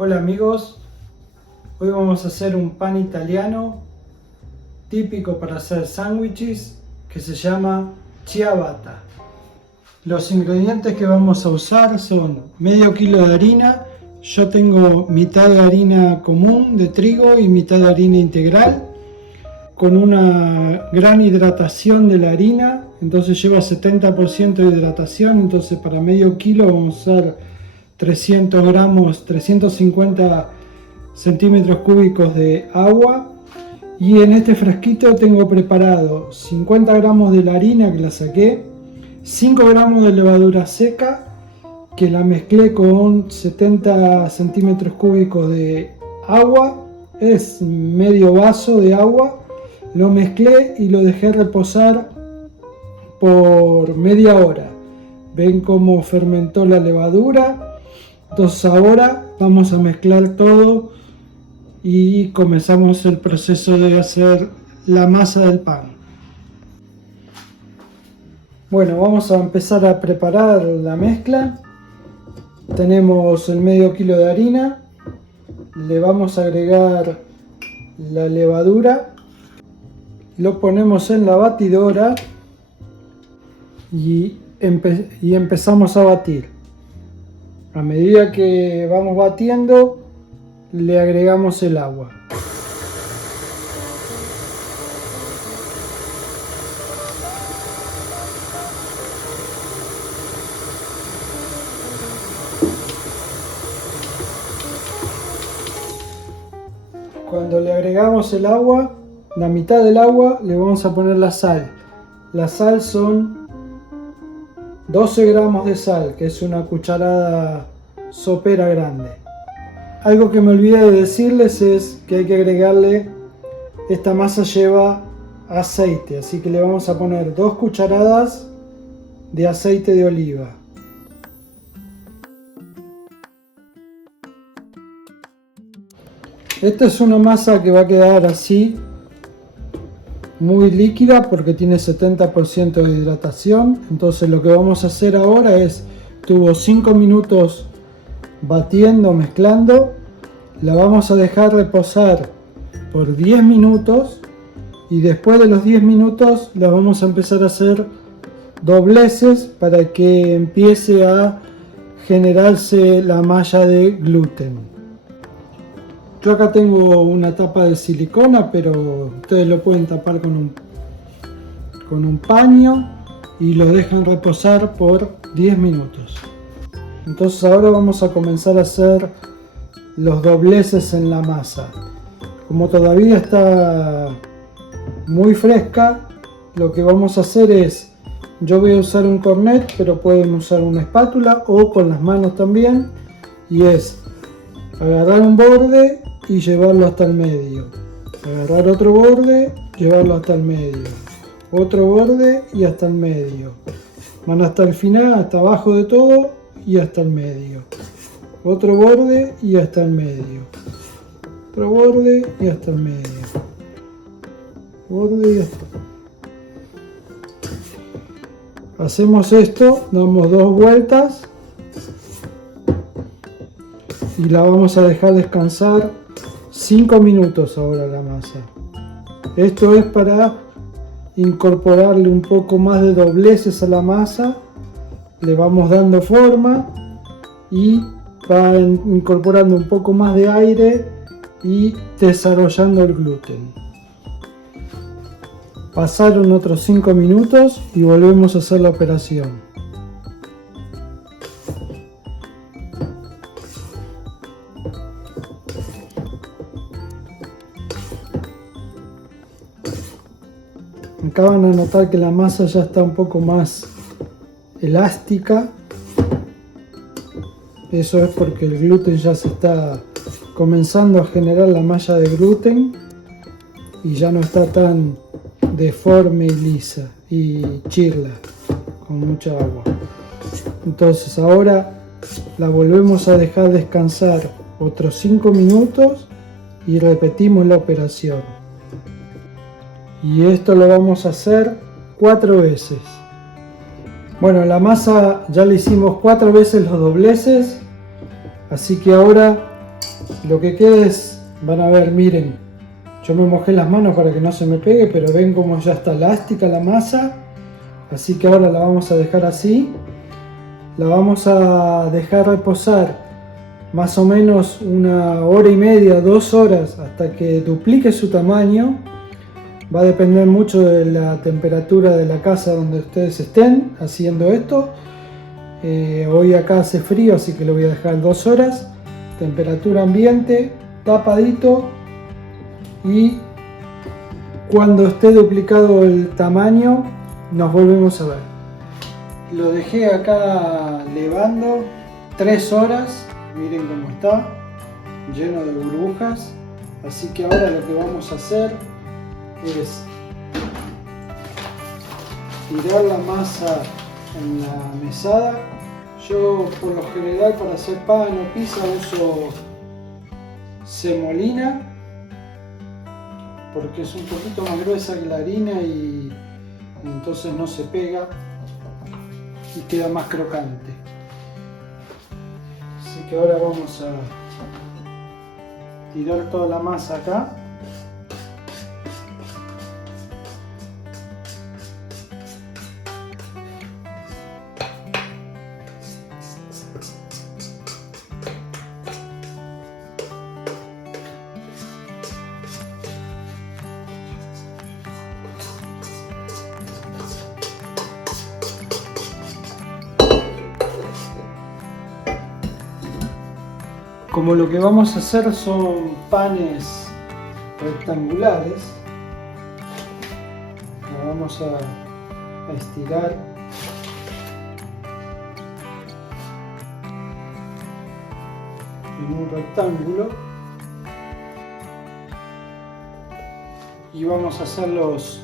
Hola amigos, hoy vamos a hacer un pan italiano típico para hacer sándwiches que se llama ciabatta. Los ingredientes que vamos a usar son medio kilo de harina. Yo tengo mitad de harina común de trigo y mitad de harina integral, con una gran hidratación de la harina, entonces lleva 70% de hidratación. Entonces para medio kilo vamos a usar 300 gramos, 350 centímetros cúbicos de agua. Y en este frasquito tengo preparado 50 gramos de la harina que la saqué, 5 gramos de levadura seca que la mezclé con 70 centímetros cúbicos de agua, es medio vaso de agua. Lo mezclé y lo dejé reposar por media hora. Ven cómo fermentó la levadura. Entonces ahora vamos a mezclar todo y comenzamos el proceso de hacer la masa del pan. Bueno, vamos a empezar a preparar la mezcla. Tenemos el medio kilo de harina, le vamos a agregar la levadura, lo ponemos en la batidora y empezamos a batir. A medida que vamos batiendo, le agregamos el agua. Cuando le agregamos el agua, la mitad del agua, le vamos a poner la sal. La sal son 12 gramos de sal, que es una cucharada sopera grande. Algo que me olvidé de decirles es que hay que agregarle, esta masa lleva aceite, así que le vamos a poner 2 cucharadas de aceite de oliva. Esta es una masa que va a quedar así, muy líquida porque tiene 70% de hidratación. Entonces lo que vamos a hacer ahora es, tuvo 5 minutos batiendo, mezclando, la vamos a dejar reposar por 10 minutos y después de los 10 minutos la vamos a empezar a hacer dobleces para que empiece a generarse la malla de gluten. Yo acá tengo una tapa de silicona, pero ustedes lo pueden tapar con un paño y lo dejan reposar por 10 minutos. Entonces ahora vamos a comenzar a hacer los dobleces en la masa. Como todavía está muy fresca, lo que vamos a hacer es, yo voy a usar un cornet, pero pueden usar una espátula o con las manos también, y es agarrar un borde y llevarlo hasta el medio, agarrar otro borde, llevarlo hasta el medio, otro borde y hasta el medio, van hasta el final, hasta abajo de todo y hasta el medio, otro borde y hasta el medio, otro borde y hasta el medio, borde y hasta... Hacemos esto, damos 2 vueltas y la vamos a dejar descansar 5 minutos ahora la masa. Esto es para incorporarle un poco más de dobleces a la masa. Le vamos dando forma y va incorporando un poco más de aire y desarrollando el gluten. Pasaron otros 5 minutos y volvemos a hacer la operación. Acá van a notar que la masa ya está un poco más elástica. Eso es porque el gluten ya se está comenzando a generar la malla de gluten y ya no está tan deforme y lisa y chirla con mucha agua. Entonces ahora la volvemos a dejar descansar otros 5 minutos y repetimos la operación. Y esto lo vamos a hacer 4 veces. Bueno, la masa ya le hicimos 4 veces los dobleces, así que ahora Lo que queda es, van a ver, miren, yo me mojé las manos para que no se me pegue, pero ven como ya está elástica la masa. Así que ahora la vamos a dejar así. La vamos a dejar reposar más o menos 1 hora y media, 2 horas, hasta que duplique su tamaño. Va a depender mucho de la temperatura de la casa donde ustedes estén haciendo esto. Hoy acá hace frío, así que lo voy a dejar 2 horas. Temperatura ambiente, tapadito. Y cuando esté duplicado el tamaño, nos volvemos a ver. Lo dejé acá levando 3 horas. Miren cómo está, lleno de burbujas. Así que ahora lo que vamos a hacer es tirar la masa en la mesada. Yo por lo general para hacer pan o pizza uso semolina, porque es un poquito más gruesa que la harina y entonces no se pega y queda más crocante. Así que ahora vamos a tirar toda la masa acá. Como lo que vamos a hacer son panes rectangulares, la vamos a estirar en un rectángulo y vamos a hacer los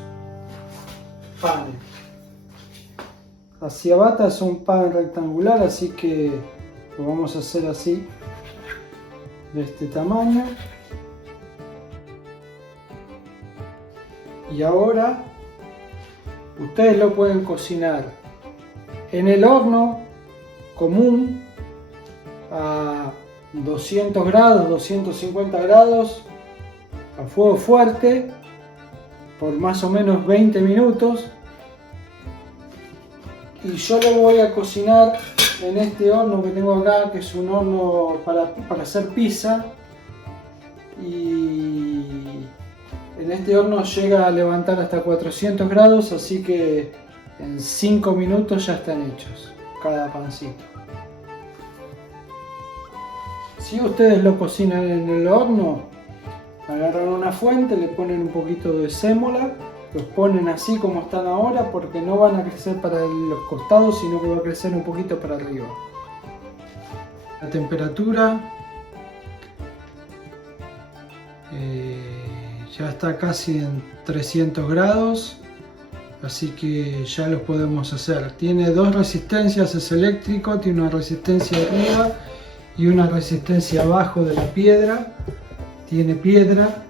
panes. La ciabatta es un pan rectangular, así que lo vamos a hacer así, de este tamaño. Y ahora ustedes lo pueden cocinar en el horno común a 200 grados, 250 grados a fuego fuerte por más o menos 20 minutos. Y yo lo voy a cocinar en este horno que tengo acá, que es un horno para hacer pizza, y en este horno llega a levantar hasta 400 grados, así que en 5 minutos ya están hechos cada pancito. Si ustedes lo cocinan en el horno, agarran una fuente, le ponen un poquito de sémola, los ponen así como están ahora, porque no van a crecer para los costados, sino que va a crecer un poquito para arriba. La temperatura ya está casi en 300 grados, así que ya los podemos hacer. Tiene dos resistencias, es eléctrico, tiene una resistencia arriba y una resistencia abajo de la piedra. Tiene piedra.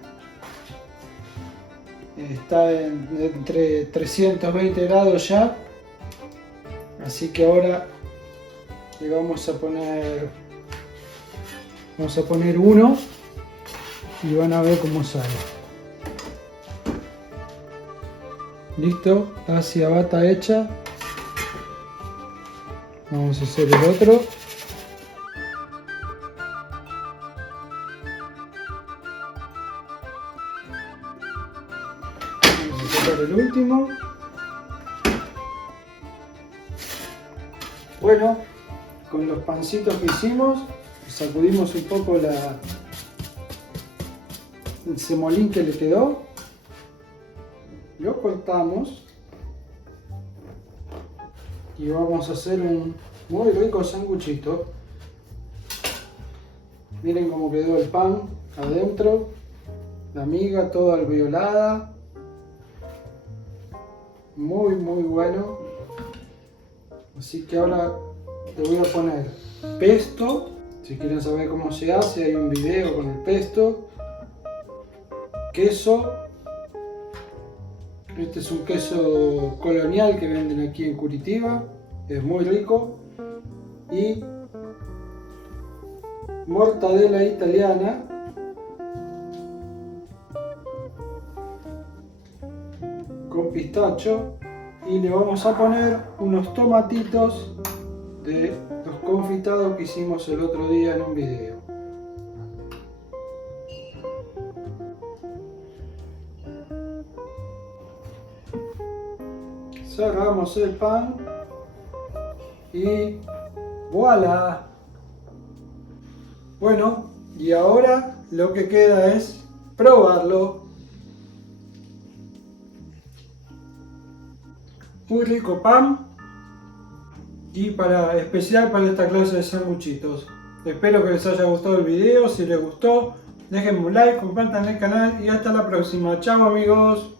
Está entre 320 grados ya, así que ahora le vamos a poner uno y van a ver cómo sale. Listo, la ciabatta hecha. Vamos a hacer el otro. El último. Bueno, con los pancitos que hicimos, sacudimos un poco el semolín que le quedó, lo cortamos y vamos a hacer un muy rico sanguchito. Miren cómo quedó el pan adentro, la miga toda alveolada. Muy bueno. Así que ahora le voy a poner pesto. Si quieren saber cómo se hace, hay un video con el pesto. Queso. Este es un queso colonial que venden aquí en Curitiba. Es muy rico. Y mortadela italiana, con pistacho, y le vamos a poner unos tomatitos de los confitados que hicimos el otro día en un video. Cerramos el pan y ¡voilá! Bueno, y ahora lo que queda es probarlo. Muy rico pan y especial para esta clase de sanguchitos. Espero que les haya gustado el video. Si les gustó, déjenme un like, compartan el canal y hasta la próxima. Chao amigos.